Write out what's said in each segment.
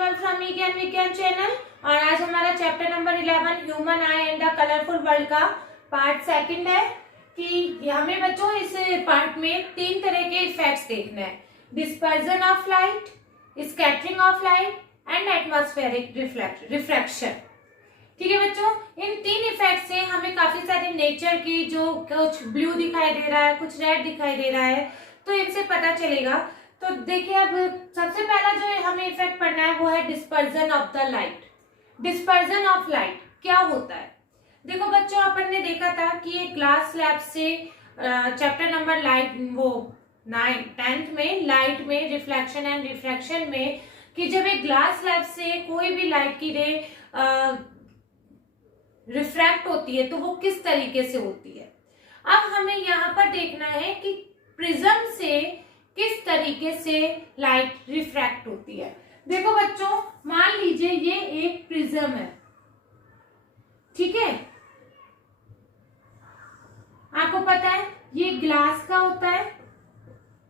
Everyone from ई ज्ञान विज्ञान channel. और आज हमारा chapter number 11 human I and the colourful world का पार्ट सेकंड है कि हमें बच्चों इस पार्ट में 3 तरह के इफेक्ट्स देखना है। Dispersion of light, scattering of light and atmospheric refraction. ठीक है बच्चों, इन 3 इफेक्ट से हमें काफी सारे नेचर की, जो कुछ ब्लू दिखाई दे रहा है, कुछ रेड दिखाई दे रहा है, तो इनसे पता चलेगा। तो देखिए, अब सबसे पहला जो हमें इफेक्ट पढ़ना है वो है dispersion of the light. Dispersion of light क्या होता है? देखो बच्चों, अपन ने देखा था कि एक ग्लास स्लैब से चैप्टर नंबर लाइट वो 10th में लाइट में रिफ्लेक्शन एंड रिफ्रैक्शन में, कि जब एक ग्लास स्लैब से कोई भी लाइट की रे रिफ्रैक्ट होती है तो वो किस तरीके से होती है। अब हमें यहाँ पर देखना है कि प्रिज्म से किस तरीके से लाइट रिफ्रैक्ट होती है। देखो बच्चों, मान लीजिए ये एक प्रिज्म है, ठीक है। आपको पता है ये ग्लास का होता है,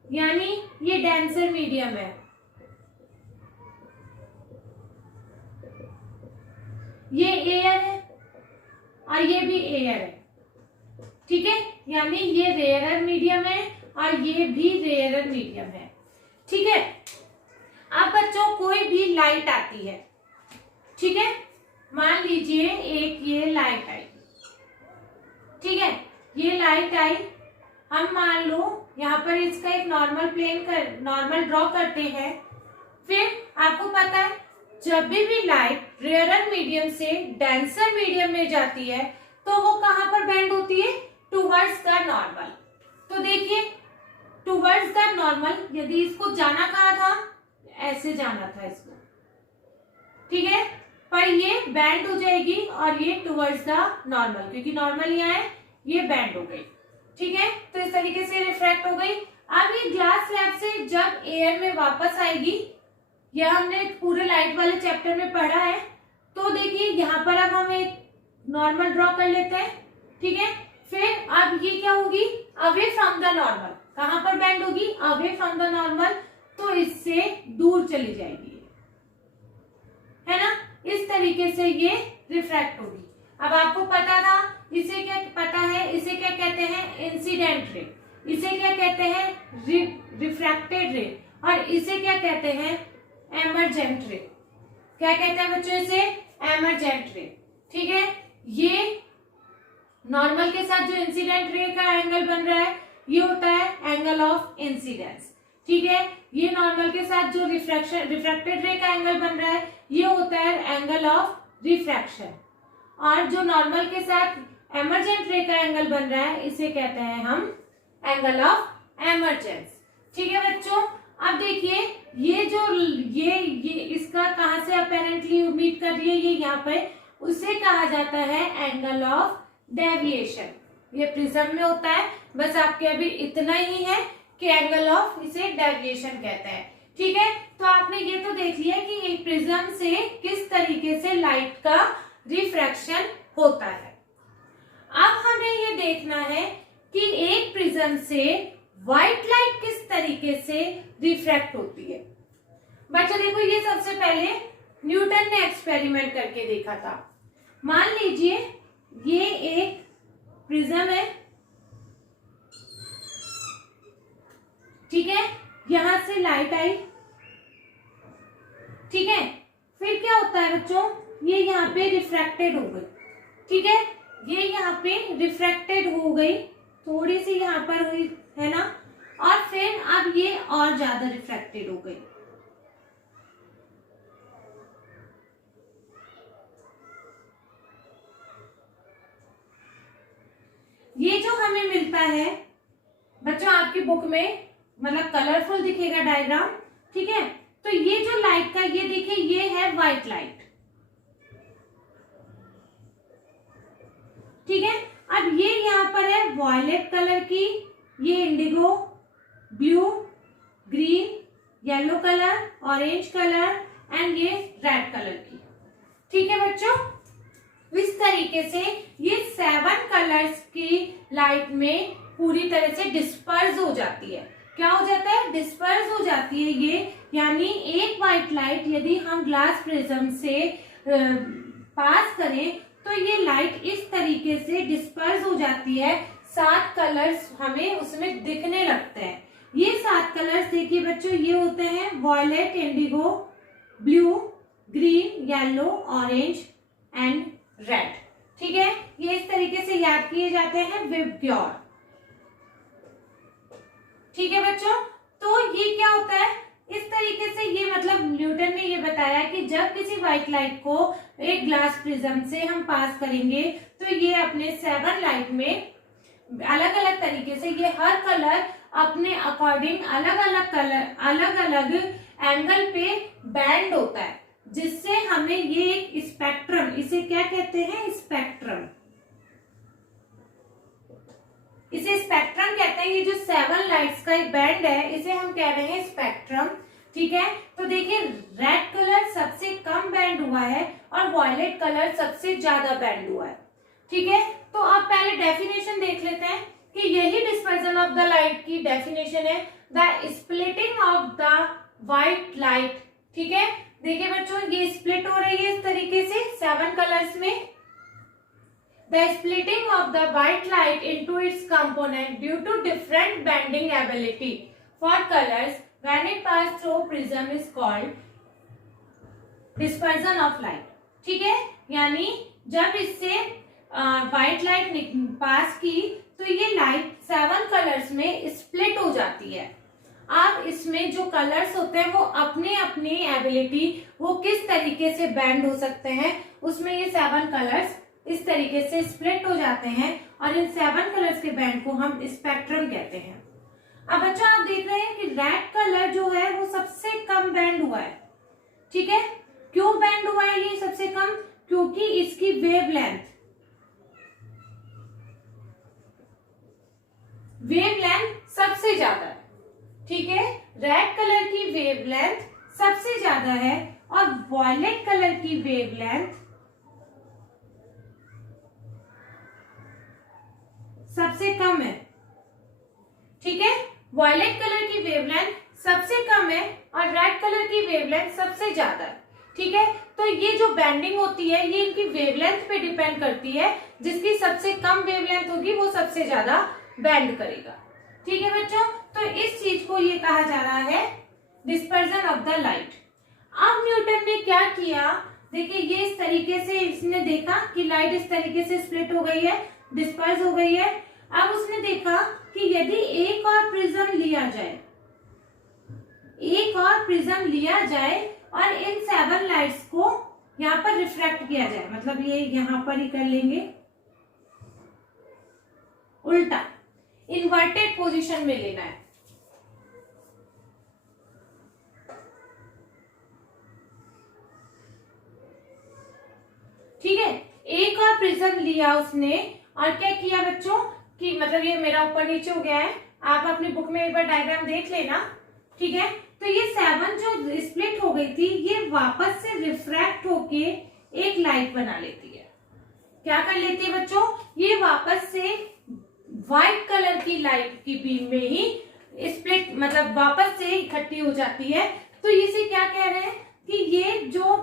यानी ये डेंसर मीडियम है। ये एयर है और ये भी एयर है, ठीक है, यानी ये रेयरर मीडियम है और ये भी रेयरर मीडियम है, ठीक है। अब बच्चों, कोई भी लाइट आती है, ठीक है, मान लीजिए एक ये लाइट आई, ठीक है, ये लाइट आई। हम मान लो यहाँ पर इसका एक नॉर्मल ड्रॉ करते हैं। फिर आपको पता है जब भी लाइट रेयरर मीडियम से डेंसर मीडियम में जाती है तो वो कहां पर बेंड होती है? Towards the normal. तो देखिए, टुवर्ड्स द नॉर्मल, यदि इसको जाना कहाँ था? ऐसे जाना था इसको, ठीक है, पर ये बेंड हो जाएगी और ये टुवर्ड्स द नॉर्मल, क्योंकि नॉर्मल यहाँ है, ये बेंड हो गई, ठीक है। तो इस तरीके से रिफ्रैक्ट हो गई। अब ये ग्लास स्लैब से जब एयर में वापस आएगी, यह हमने पूरे लाइट वाले चैप्टर में पढ़ा है। तो देखिए यहाँ पर अब हम एक नॉर्मल ड्रॉ कर लेते हैं, ठीक है। फिर अब ये क्या होगी? Away from the normal. कहां पर बेंड होगी? अवे फ्रॉम द नॉर्मल, तो इससे दूर चली जाएगी, है ना। इस तरीके से ये रिफ्रैक्ट होगी। अब आपको पता था, इसे क्या पता है? इसे क्या कहते हैं? Incident ray. इसे क्या कहते हैं? रिफ्रैक्टेड रे। और इसे क्या कहते हैं? एमरजेंट रे। क्या कहते हैं बच्चों इसे? एमरजेंट रे, ठीक है। ये नॉर्मल के साथ जो इंसिडेंट रे का एंगल बन रहा है ये होता है एंगल ऑफ इंसिडेंस, ठीक है। ये नॉर्मल के साथ जो रिफ्रैक्टेड रे का एंगल बन रहा है ये होता है एंगल ऑफ रिफ्रैक्शन। और जो नॉर्मल के साथ एमरजेंट रे का एंगल बन रहा है इसे कहते हैं हम एंगल ऑफ एमरजेंस, ठीक है बच्चों। अब देखिए, ये जो ये इसका कहां से अपेरेंटली मीट कर रही है, ये यहाँ पे, उसे कहा जाता है एंगल ऑफ डेविएशन। ये प्रिज्म में होता है। बस आपके अभी इतना ही है कि एंगल ऑफ, इसे डेविएशन कहते हैं, ठीक है। तो आपने ये तो देख लिया कि एक प्रिज्म से किस तरीके से लाइट का रिफ्रैक्शन होता है। अब हमें ये देखना है कि एक प्रिज्म से व्हाइट लाइट किस तरीके से रिफ्रैक्ट होती है। बच्चों देखो, ये सबसे पहले न्यूटन ने एक्सपेरिमेंट करके देखा था। मान लीजिए ये एक प्रिज्म है, ठीक है, यहां से लाइट आई, ठीक है। फिर क्या होता है बच्चों? ये यहाँ पे रिफ्रैक्टेड हो गई, ठीक है, ये यहाँ पे रिफ्रैक्टेड हो गई, थोड़ी सी यहाँ पर हुई, है ना। और फिर अब ये और ज्यादा रिफ्रैक्टेड हो गई। ये जो हमें मिलता है बच्चों, आपकी बुक में मतलब कलरफुल दिखेगा डायग्राम, ठीक है। तो ये जो लाइट का, ये देखिए, ये है व्हाइट लाइट, ठीक है। अब ये यहाँ पर है वॉयलेट कलर की, ये Indigo, blue, green, yellow colour, orange colour and ये रेड कलर की, ठीक है बच्चों। इस तरीके से ये 7 कलर्स की लाइट में पूरी तरह से डिस्पर्स हो जाती है। क्या हो जाता है, डिस्पर्स हो जाती है ये, यानी एक व्हाइट लाइट यदि हम ग्लास प्रिज्म से पास करें तो ये लाइट इस तरीके से डिस्पर्स हो जाती है, 7 कलर्स हमें उसमें दिखने लगते हैं। ये 7 कलर्स देखिए बच्चों, ये होते हैं violet, indigo, blue, green, yellow, orange and red. ठीक है, ये इस तरीके से याद किए जाते हैं विबग्योर। ठीक है बच्चों, तो ये क्या होता है, इस तरीके से ये मतलब न्यूटन ने ये बताया कि जब किसी व्हाइट लाइट को एक ग्लास प्रिज्म से हम पास करेंगे तो ये अपने 7 लाइट में अलग अलग तरीके से ये हर कलर अपने अकॉर्डिंग अलग अलग कलर अलग अलग एंगल पे बैंड होता है, जिससे हमें ये एक स्पेक्ट्रम, इसे क्या कहते हैं, स्पेक्ट्रम, इसे स्पेक्ट्रम कहते हैं। ये जो 7 लाइट्स का एक बैंड है इसे हम कह रहे हैं स्पेक्ट्रम। ठीक है, तो देखिए रेड कलर सबसे कम बैंड हुआ है और वॉयलेट कलर सबसे ज्यादा बैंड हुआ है। ठीक है, तो अब पहले डेफिनेशन देख लेते हैं कि यही डिस्पर्जन ऑफ द लाइट की डेफिनेशन है, the splitting of the white light. ठीक है, देखिए बच्चों ये स्प्लिट हो रही है इस तरीके से 7 कलर्स में। The splitting of the white light into its component due to different bending ability for colors when it passes through prism is called dispersion of light। ठीक है, यानी जब इससे व्हाइट लाइट पास की तो ये लाइट 7 कलर्स में split हो जाती है। अब इसमें जो कलर्स होते हैं वो अपने अपनी एबिलिटी, वो किस तरीके से बैंड हो सकते हैं, उसमें ये 7 कलर्स इस तरीके से स्प्लिट हो जाते हैं और इन 7 कलर्स के बैंड को हम स्पेक्ट्रम कहते हैं। अब बच्चों आप देख रहे हैं कि रेड कलर जो है वो सबसे कम बैंड हुआ है। ठीक है, क्यों बैंड हुआ है ये सबसे कम, क्योंकि इसकी वेवलेंथ सबसे ज्यादा है। ठीक है, रेड कलर की वेवलेंथ सबसे ज्यादा है और वॉयलेट कलर की वेवलेंथ सबसे कम है। ठीक है, वॉयलेट कलर की वेवलेंथ सबसे कम है और रेड कलर की वेवलेंथ सबसे ज्यादा है। ठीक है, तो ये जो बैंडिंग होती है ये इनकी वेवलेंथ पे डिपेंड करती है, जिसकी सबसे कम वेवलेंथ होगी वो सबसे ज्यादा बैंड करेगा। ठीक है बच्चों, तो इस चीज को ये कहा जा रहा है डिस्पर्जन ऑफ द लाइट। अब न्यूटन ने क्या किया, देखिए ये इस तरीके से इसने देखा कि लाइट इस तरीके से स्प्लिट हो गई है, डिस्पर्स हो गई है। अब उसने देखा कि यदि एक और प्रिज्म लिया जाए, एक और प्रिज्म लिया जाए और इन 7 लाइट्स को यहाँ पर रिफ्रैक्ट किया जाए, मतलब ये यहाँ पर ही कर लेंगे उल्टा, इन्वर्टेड पोजीशन में लेना है। ठीक है, एक और प्रिज्म लिया उसने और क्या किया बच्चों कि मतलब ये मेरा ऊपर नीचे हो गया है, आप अपनी बुक में एक बार डायग्राम देख लेना। ठीक है, तो ये 7 जो स्प्लिट हो गई थी ये वापस से रिफ्रैक्ट होके एक लाइट बना लेती है। क्या कर लेती है बच्चों, ये वापस से व्हाइट कलर की लाइट की बीम में ही स्प्लिट मतलब वापस से इकट्ठी हो जाती है। तो इसे क्या कह रहे हैं कि ये जो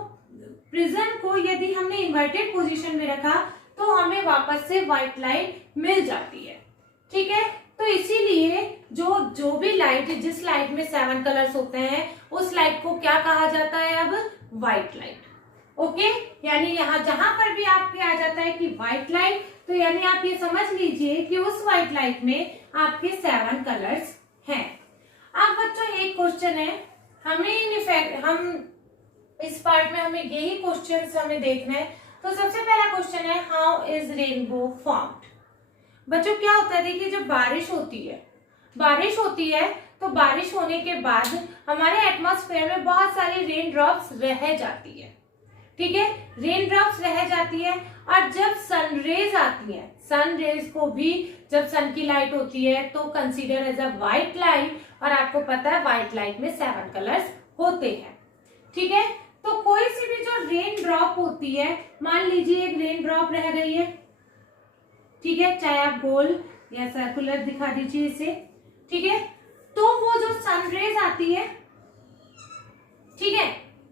प्रिज्म को यदि हमने इन्वर्टेड पोजीशन में रखा तो हमें वापस से व्हाइट लाइट मिल जाती है। ठीक है, तो इसीलिए जो भी लाइट, जिस लाइट में 7 कलर्स होते हैं उस लाइट को क्या कहा जाता है अब, व्हाइट लाइट। ओके, यानी यहाँ जहां पर भी आपके आ जाता है कि व्हाइट लाइट, तो यानी आप ये समझ लीजिए कि उस व्हाइट लाइट में आपके 7 कलर्स हैं। अब बच्चों एक क्वेश्चन है, हमें इन इफेक्ट हम इस पार्ट में हमें यही क्वेश्चंस हमें देखना है। तो सबसे पहला क्वेश्चन है, हाउ इज रेनबो फॉर्म्ड। बच्चों क्या होता है, देखिए जब बारिश होती है तो बारिश होने के बाद हमारे एटमॉस्फेयर में बहुत सारी रेन ड्रॉप्स रह जाती है। ठीक है, रेन ड्रॉप्स रह जाती है और जब सनरेज आती है, सन रेज को भी जब सन की लाइट होती है तो consider as a white light, और आपको पता है व्हाइट लाइट में 7 कलर्स होते हैं। ठीक है, तो कोई सी भी जो रेन ड्रॉप होती है, मान लीजिए एक रेन ड्रॉप रह गई है। ठीक है, चाहे आप गोल या सर्कुलर दिखा दीजिए इसे। ठीक है, तो वो जो सनरेज आती है, ठीक है,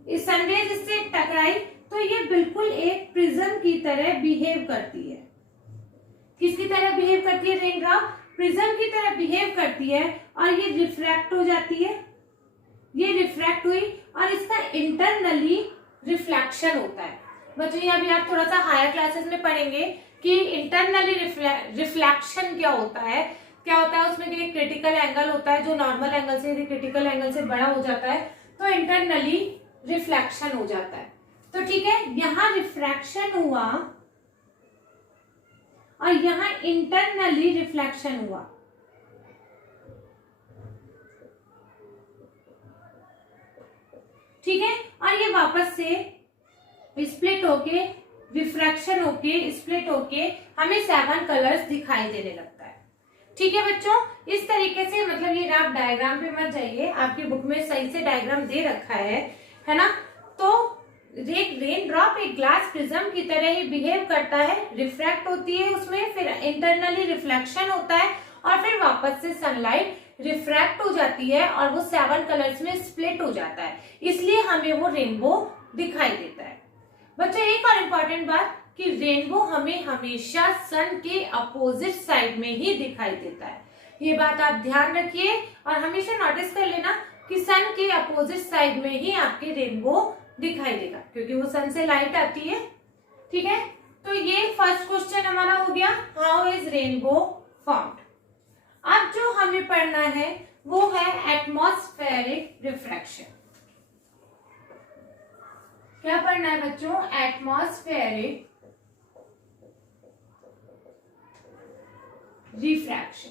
इस सनरेज इससे टकराई तो ये बिल्कुल एक प्रिज्म की तरह बिहेव करती है। किसकी तरह बिहेव करती है रेन ड्रॉप? प्रिज्म की तरह बिहेव करती है और ये रिफ्रैक्ट हो जाती है। ये रिफ्रैक्ट हुई और इसका इंटरनली रिफ्लेक्शन होता है। बच्चों ये अभी आप थोड़ा सा हायर क्लासेस में पढ़ेंगे कि इंटरनली रिफ्लेक्शन क्या होता है। क्या होता है उसमें कि क्रिटिकल एंगल होता है जो नॉर्मल एंगल से यदि क्रिटिकल एंगल से बड़ा हो जाता है तो इंटरनली रिफ्लेक्शन हो जाता है। तो ठीक है, यहां रिफ्रैक्शन हुआ और यहां इंटरनली रिफ्लेक्शन हुआ। ठीक है, और ये वापस से स्प्लिट होके रिफ्रैक्शन होके स्प्लिट होके हमें 7 कलर्स दिखाई देने लगता है। ठीक है बच्चों, इस तरीके से मतलब ये आप डायग्राम पे मत जाइए, आपकी बुक में सही से डायग्राम दे रखा है ना। तो एक रेन ड्रॉप एक ग्लास प्रिज्म की तरह ही बिहेव करता है, रिफ्रैक्ट होती है उसमें, फिर इंटरनली रिफ्लेक्शन होता है और फिर वापस से सनलाइट रिफ्रैक्ट हो जाती है और वो 7 कलर्स में स्प्लिट हो जाता है, इसलिए हमें वो रेनबो दिखाई देता है। बच्चों एक और इम्पोर्टेंट बात कि रेनबो हमें हमेशा सन के अपोजिट साइड में ही दिखाई देता है। ये बात आप ध्यान रखिए और हमेशा नोटिस कर लेना कि सन के अपोजिट साइड में ही आपके रेनबो दिखाई देगा क्योंकि वो सन से लाइट आती है। ठीक है, तो ये फर्स्ट क्वेश्चन हमारा हो गया, हाउ इज रेनबो फॉर्म्ड। अब जो हमें पढ़ना है वो है एटमॉस्फेरिक रिफ्रैक्शन। क्या पढ़ना है बच्चों? Atmospheric refraction.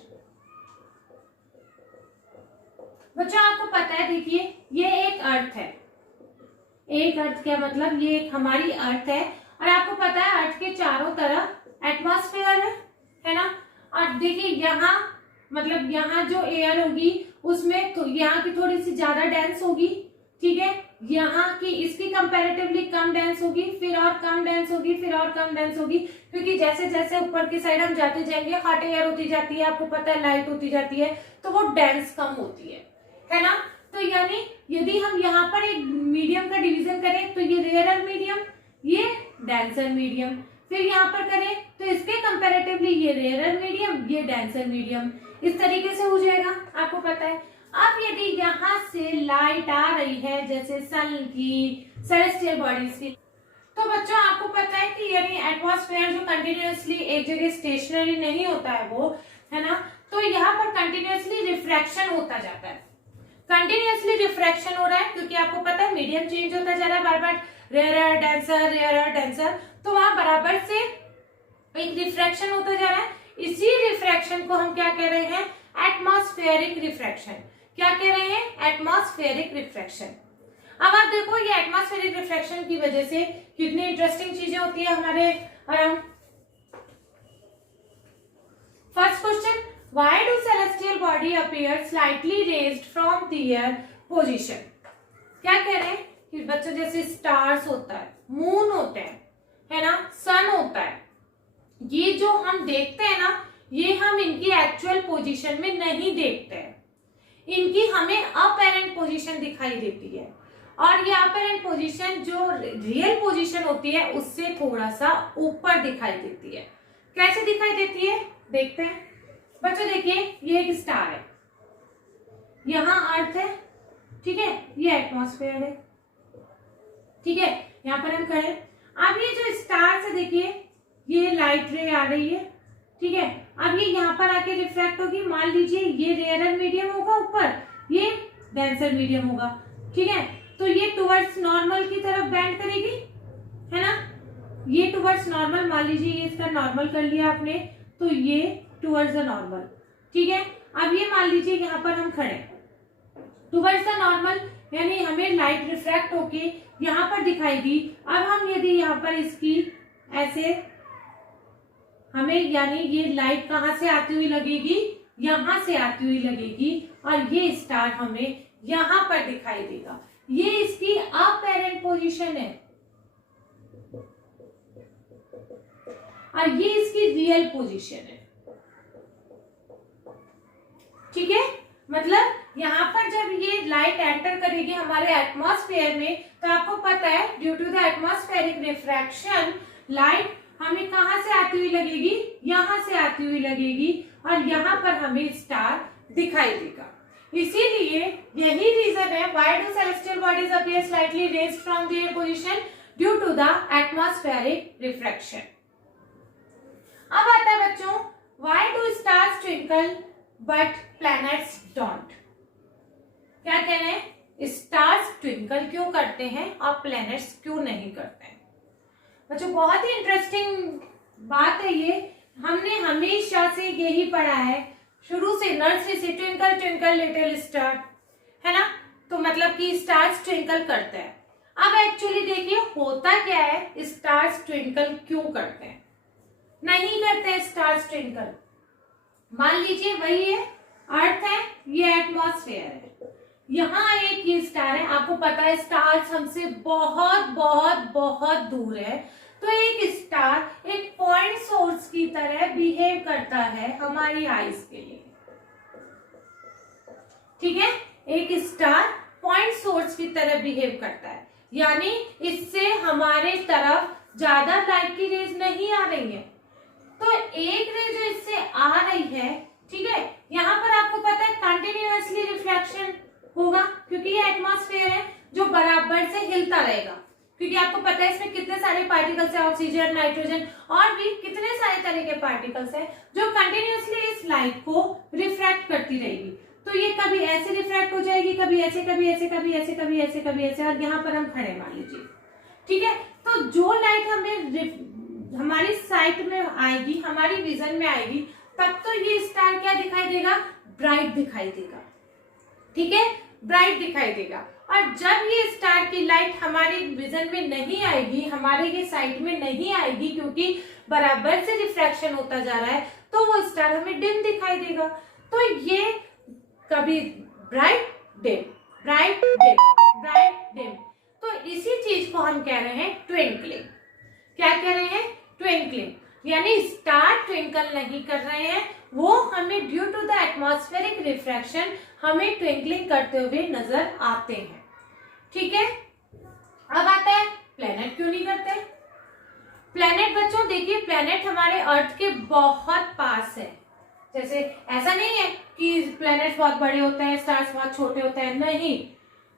बच्चों आपको पता है, देखिए ये एक अर्थ है, एक अर्थ क्या मतलब ये एक हमारी अर्थ है और आपको पता है अर्थ के चारों तरफ एटमॉस्फेयर है ना। और देखिए यहाँ मतलब यहाँ जो एयर होगी उसमें तो यहाँ की थोड़ी सी ज्यादा डेंस होगी, ठीक है, यहाँ की इसकी कंपैरेटिवली कम डेंस होगी, फिर और कम डेंस होगी, फिर और कम डेंस होगी, क्योंकि जैसे जैसे ऊपर की साइड हम जाते जाएंगे हॉट एयर होती जाती है, आपको पता है लाइट होती जाती है, तो वो डेंस कम होती है ना। तो यानी यदि हम यहाँ पर एक मीडियम का डिवीजन करें तो ये रेयरर मीडियम, ये डेंसर मीडियम, फिर यहाँ पर करें तो इसके कंपैरेटिवली ये रेयरर मीडियम, ये डेंसर मीडियम, इस तरीके से हो जाएगा, आपको पता है। अब यदि यहाँ से लाइट आ रही है जैसे सन की, सेलेस्टियल बॉडीज की, तो बच्चों आपको पता है कि यानी एटमॉस्फेयर जो कंटिन्यूअसली एक जगह स्टेशनरी नहीं होता है वो, है ना, तो यहाँ पर कंटिन्यूअसली रिफ्रैक्शन होता जाता है। कंटिन्यूअसली रिफ्रैक्शन हो रहा है क्योंकि आपको पता है मीडियम चेंज होता जा रहा है बार बार, रेयरर डेंसर, तो वहां बराबर से एक रिफ्रैक्शन होता जा रहा है। इसी रिफ्रैक्शन को हम क्या कह रहे हैं? Atmospheric refraction. क्या कह रहे हैं? Atmospheric refraction. अब आप देखो ये एटमॉस्फेरिक रिफ्रैक्शन की वजह से कितनी इंटरेस्टिंग चीजें होती है हमारे around. First question, why do celestial body appear slightly raised from their position? क्या कह रहे हैं कि बच्चों जैसे स्टार्स होता है, मून होते हैं, है ना, सन होता है, ये जो हम देखते हैं ना, ये हम इनकी एक्चुअल पोजीशन में नहीं देखते हैं, इनकी हमें अपेरेंट पोजीशन दिखाई देती है और ये अपेरेंट पोजीशन जो रियल पोजीशन होती है उससे थोड़ा सा ऊपर दिखाई देती है। कैसे दिखाई देती है देखते हैं। बच्चों देखिए ये एक स्टार है, यहाँ अर्थ है, ठीक है, ये एटमॉस्फेयर है, ठीक है, यहाँ पर हम खड़े। अब ये जो स्टार से देखिए ये लाइट रे आ रही है, ठीक है, अब ये यहाँ पर आके रिफ्रैक्ट होगी, मान लीजिए ये रेयरर मीडियम होगा ऊपर, ये डेंसर मीडियम होगा, ठीक है, तो ये टुवर्ड्स नॉर्मल की तरफ बेंड करेगी, है ना, ये टुवर्ड्स नॉर्मल, मान लीजिए ये इसका नॉर्मल कर लिया आपने, तो ये टुवर्ड्स द नॉर्मल, ठीक है। अब ये मान लीजिए यहाँ पर हम खड़े टुवर्ड्स द नॉर्मल, यानी हमें लाइट रिफ्रैक्ट होके यहाँ पर दिखाई दी। अब हम यदि यहाँ पर इसकी ऐसे हमें यानी ये लाइट कहाँ से आती हुई लगेगी? यहाँ से आती हुई लगेगी और ये स्टार हमें यहाँ पर दिखाई देगा। ये इसकी अपेरेंट पोजीशन है और ये इसकी रियल पोजीशन है, ठीक है, मतलब यहाँ पर जब ये लाइट एंटर करेगी हमारे एटमॉस्फेयर में, तो आपको पता है due to the atmospheric refraction light हमें कहाँ से आती हुई लगेगी, यहाँ से आती हुई लगेगी और यहाँ पर हमें स्टार दिखाई देगा। इसीलिए यही रीजन है why do celestial bodies appear slightly raised from their position due to the atmospheric refraction. अब आता है बच्चों, why do stars twinkle but planets don't. क्या कह रहे हैं, स्टार्स ट्विंकल क्यों करते हैं और प्लैनेट्स क्यों नहीं करते हैं। बच्चों बहुत ही इंटरेस्टिंग बात है ये, हमने हमेशा से यही पढ़ा है शुरू से, नर्सरी से, ट्विंकल ट्विंकल लिटिल स्टार, है ना। तो मतलब कि स्टार्स ट्विंकल करते हैं। अब एक्चुअली देखिए होता क्या है, स्टार्स ट्विंकल क्यों करते हैं, नहीं करते हैं स्टार्स ट्विंकल। मान लीजिए वही है, अर्थ है, ये एटमॉस्फेयर है, यहाँ एक ये स्टार है, आपको पता है स्टार्स हमसे बहुत बहुत बहुत दूर है, तो एक स्टार एक पॉइंट सोर्स की तरह बिहेव करता है हमारी आईज के लिए, ठीक है। एक स्टार पॉइंट सोर्स की तरह बिहेव करता है, यानी इससे हमारे तरफ ज्यादा लाइट की रेज नहीं आ रही है, तो एक रे जो इससे आ रही है, ठीक है, यहाँ पर आपको पता है कंटिन्यूअसली रिफ्लेक्शन होगा, क्योंकि ये एटमॉस्फेयर है जो बराबर से हिलता रहेगा, क्योंकि आपको पता है इसमें कितने सारे पार्टिकल्स है, ऑक्सीजन, नाइट्रोजन और भी कितने सारे तरह के पार्टिकल्स है जो कंटिन्यूअसली इस लाइट को रिफ्रैक्ट करती रहेगी। तो ये कभी ऐसे रिफ्रैक्ट हो जाएगी, कभी ऐसे, कभी ऐसे, कभी ऐसे, कभी ऐसे, कभी ऐसे, और यहाँ पर हम खड़े मान लीजिए, ठीक है। तो जो लाइट हमें हमारी साइट में आएगी, हमारी विजन में आएगी, तब तो ये स्टार क्या दिखाई देगा, ब्राइट दिखाई देगा, ठीक है, ब्राइट दिखाई देगा। और जब ये स्टार की लाइट हमारी विजन में नहीं आएगी, हमारे ये साइट में नहीं आएगी, क्योंकि बराबर से रिफ्रैक्शन होता जा रहा है, तो वो स्टार हमें डिम दिखाई देगा। तो ये कभी bright dim, bright dim, bright dim, तो इसी चीज को हम कह रहे हैं ट्विंकलिंग। क्या कह रहे हैं, ट्विंकलिंग, यानी स्टार ट्विंकल नहीं कर रहे हैं, वो हमें due to the atmospheric refraction हमें ट्विंकलिंग करते हुए नजर आते हैं, ठीक है। अब आता है प्लेनेट क्यों नहीं करते। प्लेनेट बच्चों देखिए, प्लेनेट हमारे अर्थ के बहुत पास है, जैसे ऐसा नहीं है कि प्लेनेट्स बहुत बड़े होते हैं, स्टार्स बहुत छोटे होते हैं, नहीं,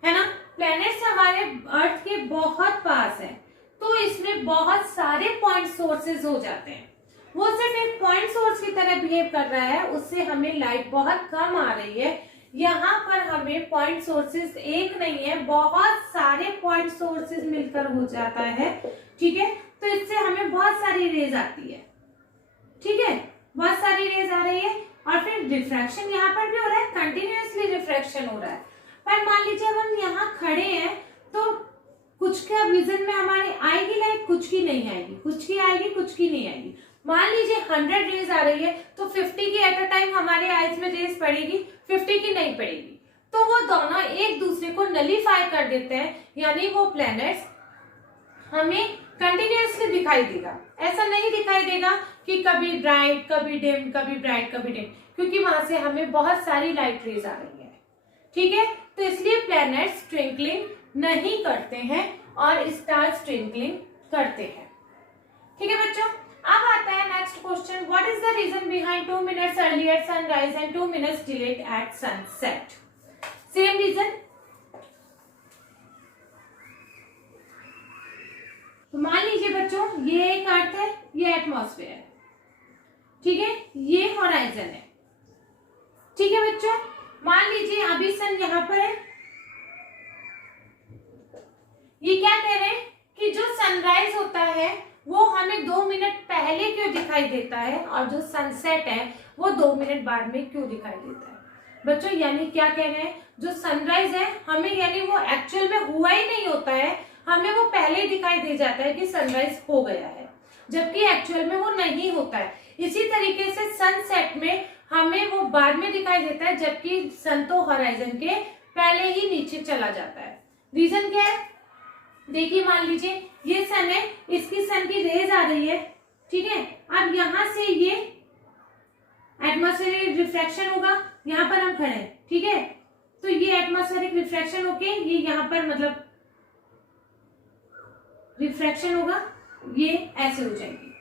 है ना। प्लेनेट्स हमारे अर्थ के बहुत पास है, तो इसमें बहुत सारे पॉइंट सोर्सेज हो जाते हैं, वो सिर्फ एक पॉइंट सोर्स की तरह बिहेव कर रहा है, उससे हमें लाइट बहुत कम आ रही है। यहाँ पर हमें पॉइंट सोर्सेज एक नहीं है, बहुत सारे पॉइंट सोर्सेज मिलकर हो जाता है, ठीक है। तो इससे हमें बहुत सारी रेज आती है, ठीक है, बहुत सारी रेज आ रही है, और फिर रिफ्रैक्शन यहाँ पर भी हो रहा है, कंटिन्यूअसली रिफ्रैक्शन हो रहा है। पर मान लीजिए अब हम यहाँ खड़े हैं, तो कुछ का विजन में हमारे आएगी लाइट, कुछ की नहीं आएगी, कुछ की आएगी, कुछ की नहीं आएगी। मान लीजिए 100 रेज आ रही है, तो 50 की एट अ टाइम हमारे आईज में रेज पड़ेगी, 50 की नहीं पड़ेगी, तो वो दोनों एक दूसरे को नलीफाई कर देते हैं, यानी वो प्लैनेट्स हमें कंटिन्यूअसली दिखाई देगा। ऐसा नहीं दिखाई देगा कि कभी ब्राइट, कभी डिम, कभी ब्राइट, कभी डिम, क्योंकि वहां से हमें बहुत सारी लाइट रेज आ रही है, ठीक है। तो इसलिए प्लैनेट्स ट्विंकलिंग नहीं करते हैं और स्टार्स ट्विंकलिंग करते हैं, ठीक है बच्चों। अब आता है next question, what is the reason behind 2 minutes earlier sunrise and 2 minutes delayed at sunset. Same reason, तो मान लीजिए बच्चों ये एक अर्थ है, ये एटमॉस्फेयर है, ठीक है, ये होराइजन है, ठीक है बच्चों। मान लीजिए अभी सन यहाँ पर है, ये क्या कह रहे हैं कि जो सनराइज होता है वो हमें 2 मिनट पहले क्यों दिखाई देता है, और जो सनसेट है वो 2 मिनट बाद में क्यों दिखाई देता है। बच्चों यानी क्या कह रहे हैं, जो सनराइज है हमें, यानी वो एक्चुअल में हुआ ही नहीं होता है, हमें वो पहले ही दिखाई दे जाता है कि सनराइज हो गया है, जबकि एक्चुअल में वो नहीं होता है। इसी तरीके से सनसेट में हमें वो बाद में दिखाई देता है, जबकि सन तो होराइजन के पहले ही नीचे चला जाता है। रीजन क्या है, देखिए मान लीजिए ये सन है, इसकी सन की रेज आ रही है, ठीक है। अब यहां से ये एटमॉस्फेरिक रिफ्रैक्शन होगा, यहाँ पर हम खड़े हैं, ठीक है। तो ये एटमॉस्फेरिक रिफ्रैक्शन होके ये यहाँ पर मतलब रिफ्रैक्शन होगा, ये ऐसे हो जाएगी,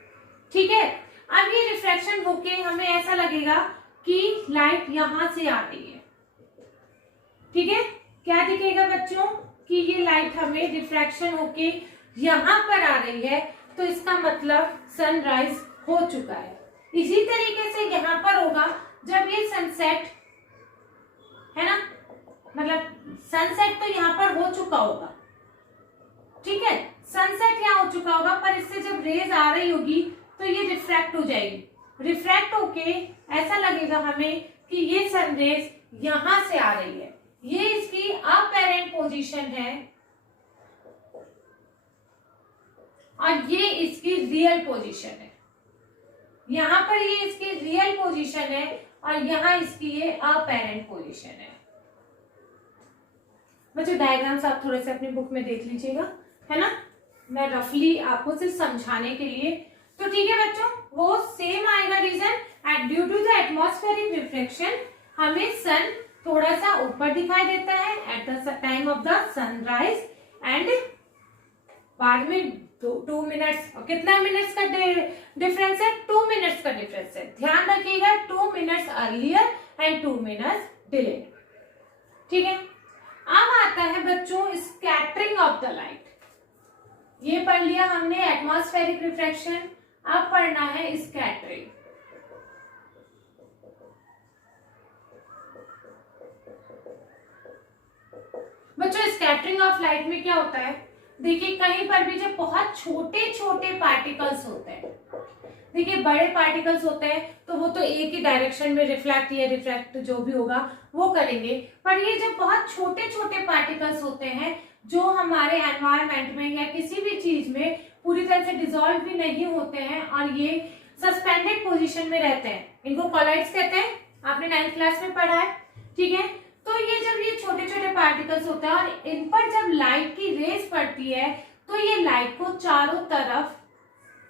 ठीक है। अब ये रिफ्रैक्शन होके हमें ऐसा लगेगा कि लाइट यहां से आ रही है, ठीक है। क्या दिखेगा बच्चों कि ये लाइट हमें रिफ्रैक्शन होके यहां पर आ रही है, तो इसका मतलब सनराइज हो चुका है। इसी तरीके से यहां पर होगा जब ये सनसेट है ना, मतलब सनसेट तो यहां पर हो चुका होगा, ठीक है। सनसेट यहाँ हो चुका होगा, पर इससे जब रेज आ रही होगी तो ये रिफ्रैक्ट हो जाएगी। रिफ्रैक्ट होके ऐसा लगेगा हमें कि ये सनरेज यहां से आ रही है। ये इसकी अपैरेंट पोजीशन है और ये इसकी रियल पोजीशन है। यहां पर ये इसकी रियल पोजीशन है और यहां इसकी ये अपैरेंट पोजीशन है। बच्चों डायग्राम्स आप थोड़े से अपनी बुक में देख लीजिएगा, है ना। मैं रफली आपको सिर्फ समझाने के लिए, तो ठीक है बच्चों, वो सेम आएगा reason. At due to the atmospheric reflection हमें सन थोड़ा सा ऊपर दिखाई देता है at the time of the sunrise, and बाद में 2 मिनट्स, कितना मिनट्स का डिफरेंस है, 2 मिनट्स का डिफरेंस है। ध्यान रखिएगा 2 minutes earlier and 2 minutes delay, ठीक है। अब आता है बच्चों स्कैटरिंग ऑफ द लाइट। ये पढ़ लिया हमने एटमॉस्फेरिक रिफ्रैक्शन, अब पढ़ना है स्कैटरिंग। बच्चों स्कैटरिंग ऑफ लाइट में क्या होता है, देखिए कहीं पर भी जब बहुत छोटे छोटे पार्टिकल्स होते हैं, देखिए बड़े पार्टिकल्स होते हैं तो वो तो एक ही डायरेक्शन में रिफ्लेक्ट या रिफ्रैक्ट जो भी होगा वो करेंगे, पर ये जब बहुत छोटे छोटे पार्टिकल्स होते हैं जो हमारे एनवायरनमेंट में या किसी भी चीज में पूरी तरह से डिसॉल्व भी नहीं होते हैं और ये सस्पेंडेड पोजीशन में रहते हैं, इनको कॉलाइड्स कहते हैं, आपने 9th क्लास में पढ़ा है, ठीक है। तो ये जब ये छोटे छोटे पार्टिकल्स होते हैं और इन पर जब लाइट की रेज पड़ती है तो ये लाइट को चारों तरफ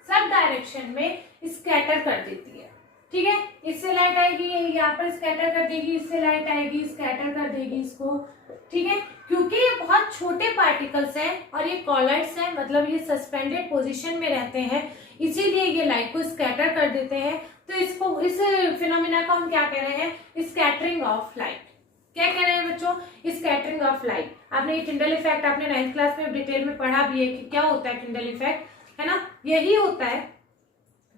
सब डायरेक्शन में स्कैटर कर देती है, ठीक है। इससे लाइट आएगी, ये यहाँ पर स्कैटर कर देगी, इससे लाइट आएगी स्कैटर कर देगी इसको, ठीक है। क्योंकि ये बहुत छोटे पार्टिकल्स हैं और ये कॉलाइड्स हैं, मतलब ये सस्पेंडेड पोजीशन में रहते हैं, इसीलिए ये लाइट को स्कैटर कर देते हैं। तो इसको, इस फिनोमिना को हम क्या कह रहे हैं, स्कैटरिंग ऑफ लाइट। क्या कह रहे हैं बच्चों, स्कैटरिंग ऑफ लाइट। आपने ये टिंडल इफेक्ट आपने 9th क्लास में डिटेल में पढ़ा भी है कि क्या होता है टिंडल इफेक्ट, है ना। यही होता है,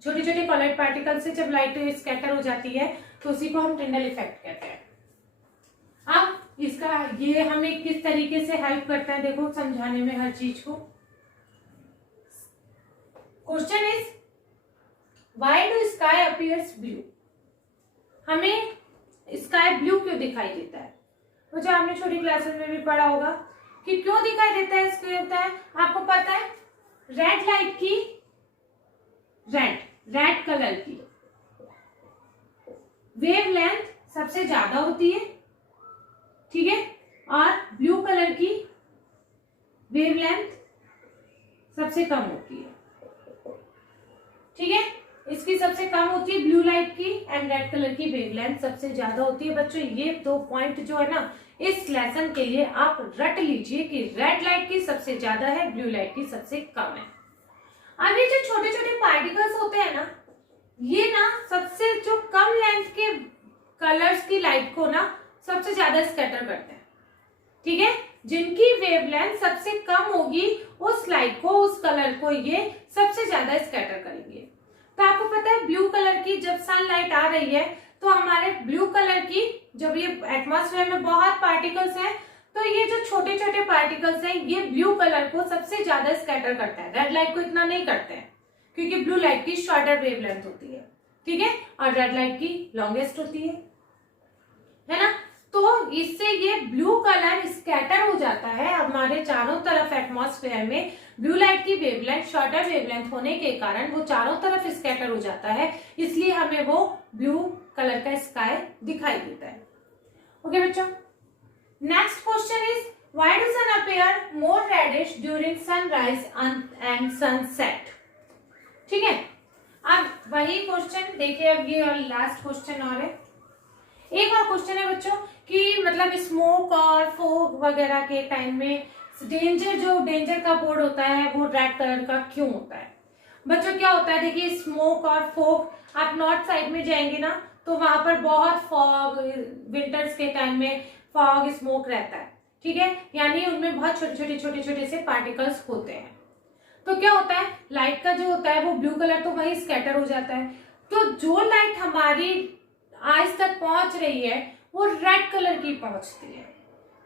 छोटे छोटे कॉलाइड पार्टिकल से जब लाइट स्कैटर हो जाती है तो उसी को हम टिंडल इफेक्ट कहते हैं। अब इसका ये हमें किस तरीके से हेल्प करता है, देखो समझाने में हर चीज को। Question is why do sky appears blue, हमें स्काई ब्लू क्यों दिखाई देता है। तो जो आपने छोटी क्लासेस में भी पढ़ा होगा कि क्यों दिखाई देता है, इसलिए होता है आपको पता है, रेड लाइट की, रेड कलर की वेवलेंथ सबसे ज्यादा होती है, ठीक है, और ब्लू कलर की वेवलेंथ सबसे कम होती है, ठीक है। इसकी सबसे कम होती है ब्लू लाइट की एंड रेड कलर की वेवलेंथ सबसे ज्यादा होती है। बच्चों ये 2 पॉइंट जो है ना इस लेसन के लिए आप रट लीजिए कि रेड लाइट की सबसे ज्यादा है, ब्लू लाइट की सबसे कम है। अब ये जो छोटे छोटे पार्टिकल्स होते हैं ना, ये ना सबसे जो कम लेंथ के कलर्स की लाइट को ना सबसे ज्यादा स्कैटर करते हैं, ठीक है। जिनकी वेवलेंथ सबसे कम होगी उस लाइट को, उस कलर को ये सबसे ज्यादा स्कैटर करेंगे। तो आपको पता है ब्लू कलर की जब सनलाइट आ रही है तो हमारे ब्लू कलर की, जब ये एटमॉस्फेयर में बहुत पार्टिकल्स हैं तो ये जो छोटे छोटे पार्टिकल्स हैं ये ब्लू कलर को सबसे ज्यादा स्कैटर करता है, रेड लाइट को इतना नहीं करते हैं क्योंकि ब्लू लाइट की शॉर्टर वेवलेंथ होती है, ठीक है, और रेड लाइट की लॉन्गेस्ट होती है ना। तो इससे ये ब्लू कलर स्कैटर हो जाता है हमारे चारों तरफ एटमॉस्फेयर में। ब्लू लाइट की वेवलेंथ शॉर्टर वेवलेंथ होने के कारण वो चारों तरफ स्कैटर हो जाता है, इसलिए हमें वो ब्लू कलर का स्काई दिखाई देता है। ओके बच्चों, next question is why do sun appear more reddish during sunrise and sunset, ठीक है। अब वही क्वेश्चन देखिए, अब ये और लास्ट क्वेश्चन और है, एक और क्वेश्चन है बच्चों कि मतलब स्मोक और फॉग वगैरह के टाइम में डेंजर का बोर्ड होता है वो रेड कलर का क्यों होता है। बच्चों क्या होता है, देखिए स्मोक और फॉग, आप नॉर्थ साइड में जाएंगे ना तो वहां पर बहुत फॉग, विंटर्स के टाइम में फॉग स्मोक रहता है, ठीक है, यानी उनमें बहुत छोटे छोटे से पार्टिकल्स होते हैं। तो क्या होता है, लाइट का जो होता है वो ब्लू कलर तो वही स्कैटर हो जाता है, तो जो लाइट हमारी आइज तक पहुंच रही है वो रेड कलर की पहुंचती है,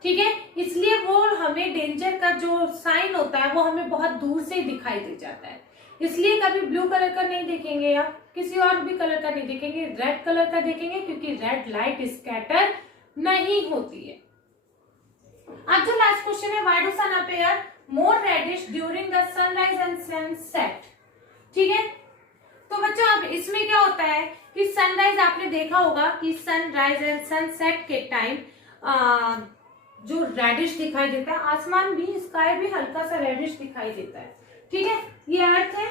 ठीक है, इसलिए वो हमें डेंजर का जो साइन होता है वो हमें बहुत दूर से दिखाई दे जाता है। इसलिए कभी ब्लू कलर का नहीं देखेंगे आप, किसी और भी कलर का नहीं देखेंगे, रेड कलर का देखेंगे, क्योंकि रेड लाइट स्कैटर नहीं होती है। अब जो लास्ट क्वेश्चन है, why do sun appear more reddish during the sunrise and sunset, ठीक है। तो बच्चों अब इसमें क्या होता है कि सनराइज आपने देखा होगा कि सनराइज एंड सनसेट के टाइम जो रेडिश दिखाई देता है, आसमान भी, स्काई भी हल्का सा रेडिश दिखाई देता है, ठीक है। ये अर्थ है,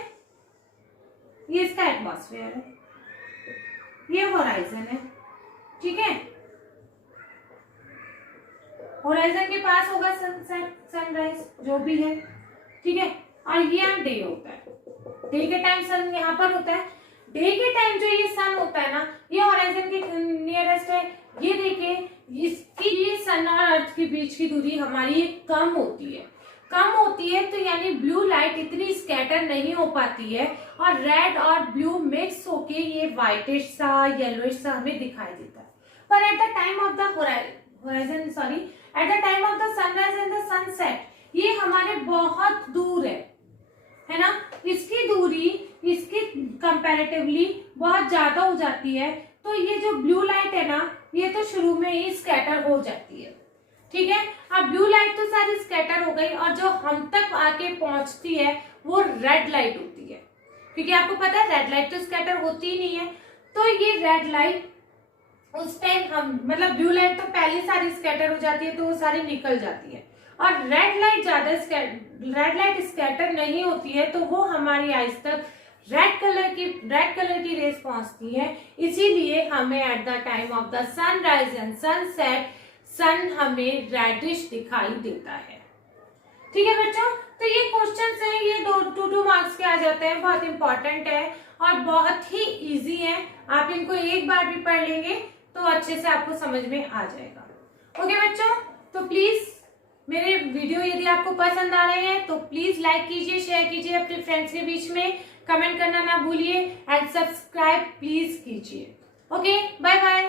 ये इसका एटमॉस्फेयर है, ये होराइजन है, ठीक है। होराइजन के पास होगा सनसेट, सनराइज जो भी है, ठीक है, और ये डे होता है, डे के टाइम सन यहाँ पर होता है, डे के टाइम जो ये सन होता है ना, ये होराइजन के नियरेस्ट है, ये देखिए इसकी, ये सन और अर्थ के बीच की दूरी हमारी कम होती है, तो यानी ब्लू लाइट इतनी स्कैटर नहीं हो पाती है और रेड और ब्लू मिक्स होके ये व्हाइटिश सा, येलोइश सा हमें दिखाई देता है। पर eight the time of the horizon, sorry, eight the time of the sunrise and the sunset, ये हमारे बहुत दूर है ना, इसकी दूरी इसकी कंपैरेटिवली बहुत ज्यादा हो जाती है, तो ये जो ब्लू लाइट है ना, ये तो शुरू में ही स्कैटर हो जाती है, ठीक है। अब ब्लू लाइट तो सारी स्कैटर हो गई और जो हम तक आके पहुंचती है वो रेड लाइट होती है, क्योंकि आपको पता है रेड लाइट तो स्कैटर होती ही नहीं है, तो ये रेड लाइट उस टाइम हम, मतलब ब्लू लाइट तो पहले सारी स्कैटर हो जाती है तो वो सारी निकल जाती है, और रेड लाइट स्कैटर नहीं होती है तो वो हमारी आइज तक रेड कलर की रेस पहुंचती है, इसीलिए हमें at the time of the sunrise and sunset sun हमें रेडिश दिखाई देता है, ठीक है बच्चों। तो ये क्वेश्चंस हैं, ये 2 मार्क्स के आ जाते हैं, बहुत इंपॉर्टेंट है और बहुत ही इजी है, आप इनको एक बार भी पढ़ लेंगे तो अच्छे से आपको समझ में आ जाएगा। ओके बच्चों, तो प्लीज मेरे वीडियो यदि आपको पसंद आ रहे हैं तो प्लीज लाइक कीजिए, शेयर कीजिए अपने फ्रेंड्स के बीच में, कमेंट करना ना भूलिए एंड सब्सक्राइब प्लीज कीजिए। Okay, bye bye.